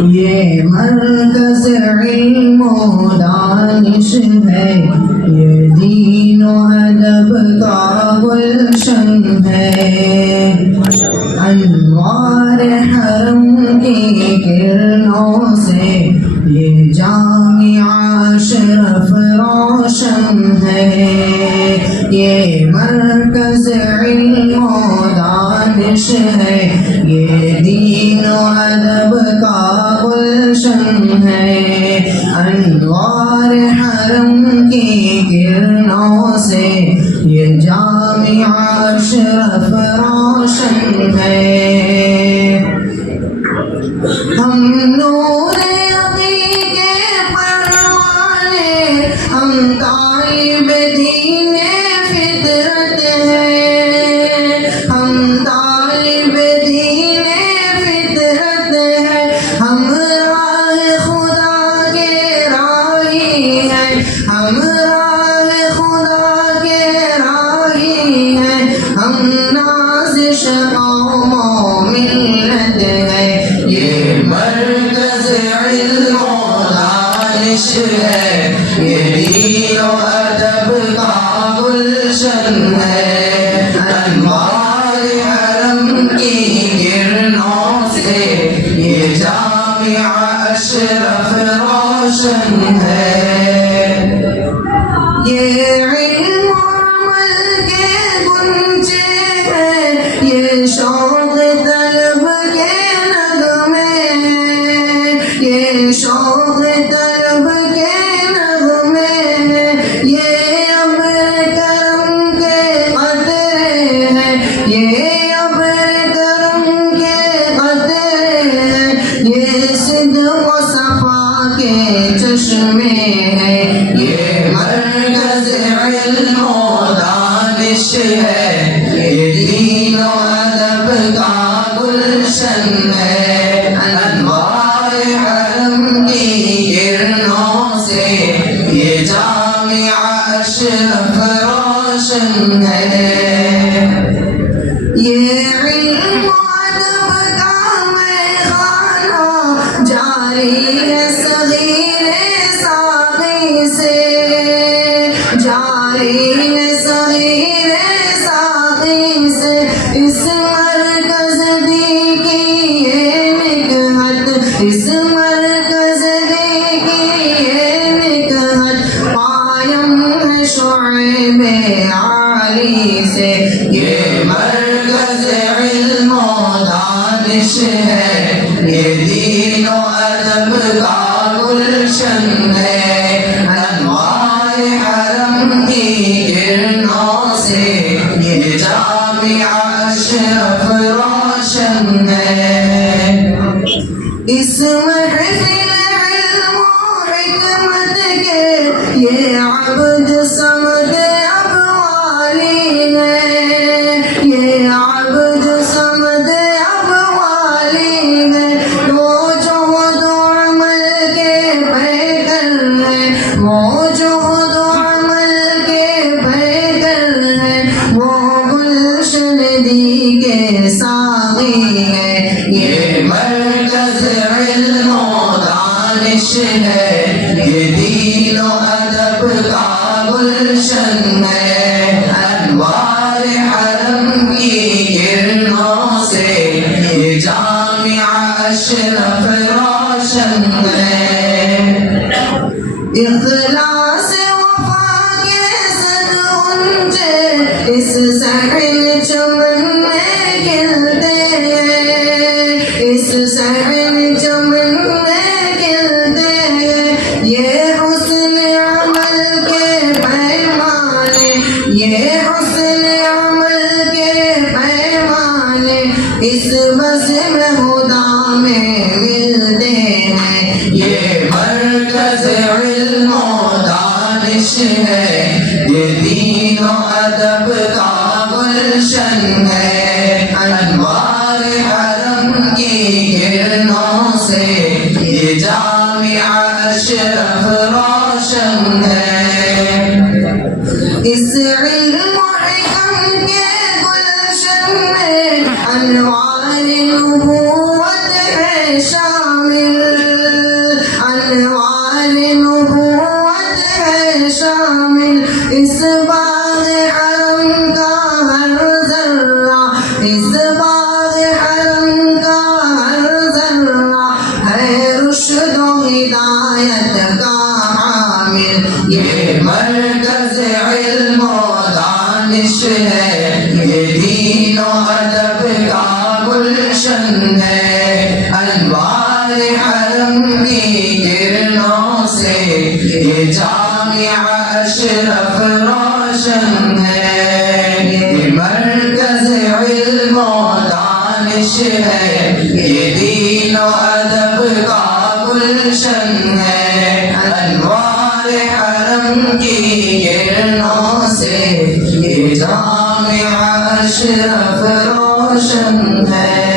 یہ مرکز علم و دانش ہے، یہ دین و ادب کا گلشن ہے، انوار حرم کی کرنوں سے یہ جامعہ اشرف روشن ہے، یہ مرکز علم و دانش ہے، یہ دین و ادب کا گلشن ہے، انوار حرم کی کرنوں سے یہ جامعہ اشرف روشن ہے، ہم نور یقین کے پروانے، ہم طالب دین فطرت ہیں، ہم طالب دین فطرت ہیں، ہم راہ خدا کے راہی ہیں، ہم راہ خدا کے راہی ہیں، ہم نازش قوم و ملت ہیں، یہ مرکز علم و دانش ہے، یہ دین و ادب کا گلشن ہے، انوار حرم کی کرنوں سے یہ جامعہ اشرف روشن ہے، یہ علم و عمل کے گنجے ہیں، یہ شوق طلب کے نغمے ہیں، یہ شوق طلب کے نغمے ہیں، یہ ابر کرم کے قطرے ہیں، یہ ابر کرم کے قطرے ہیں، یہ صدق و صفا کے چشمے ہیں، یہ مرکز علم و دانش ہے، یہ دین و ادب کا گلشن ہے، انوار حرم کی کرنوں سے یہ جامعہ اشرف روشن ہے، یہ علم و ادب کا میخانہ جاری ہے صغیر ساقی سے، جاری ہے صغیر ساقی سے، اس مرکز دی کی یہ نکہت، اس مرکز دی کی یہ نکہت، قائم ہے شعب عالی سے، یہ مرکز علم و دانش ہے، یہ دین و ادب کا گلشن ہے، انوار حرم کی کرنوں سے یہ جامعہ اشرف روشن ہے، اس محفل علم و حکمت کے یہ عبد صمد اب والی ہے، یہ عبد صمد اب والی ہے، وہ جہد و عمل کے پیکر ہے، وہ جہد و عمل کے پیکر ہے، وہ گلشن دی کے ساقی ہے، یہ مرکز علم و دانش ہے، یہ دین و ادب کا گلشن ہے، انوار حرم کی کرنوں سے یہ جامعہ اشرف روشن ہے، اخلاص وفا کے صد غنچے اس صحن چمن میں کھلتے ہیں، اس صحن چمن میں کھلتے ہیں، یہ حسن عمل کے پیمانے، یہ حسن عمل کے پیمانے اس بزم خدا میں ملتے ہیں، یہ مرکز علم و دانش ہے، یہ دین و ادب کا گلشن ہے، انوار حرم کی کرنوں سے یہ جامعہ اشرف روشن ہے، اس علم و حکم کے گلشن میں انوار نبوت ہے شامل، ہے، یہ دین و ادب کا گلشن ہے، انوار حرم کی کرنوں سے یہ جامعہ اشرف روشن ہے، یہ مرکز علم و دانش ہے، یہ دین و ادب کا گلشن ہے، انوار حرم کی کرنوں سے یہ جامعہ اشرف روشن ہے۔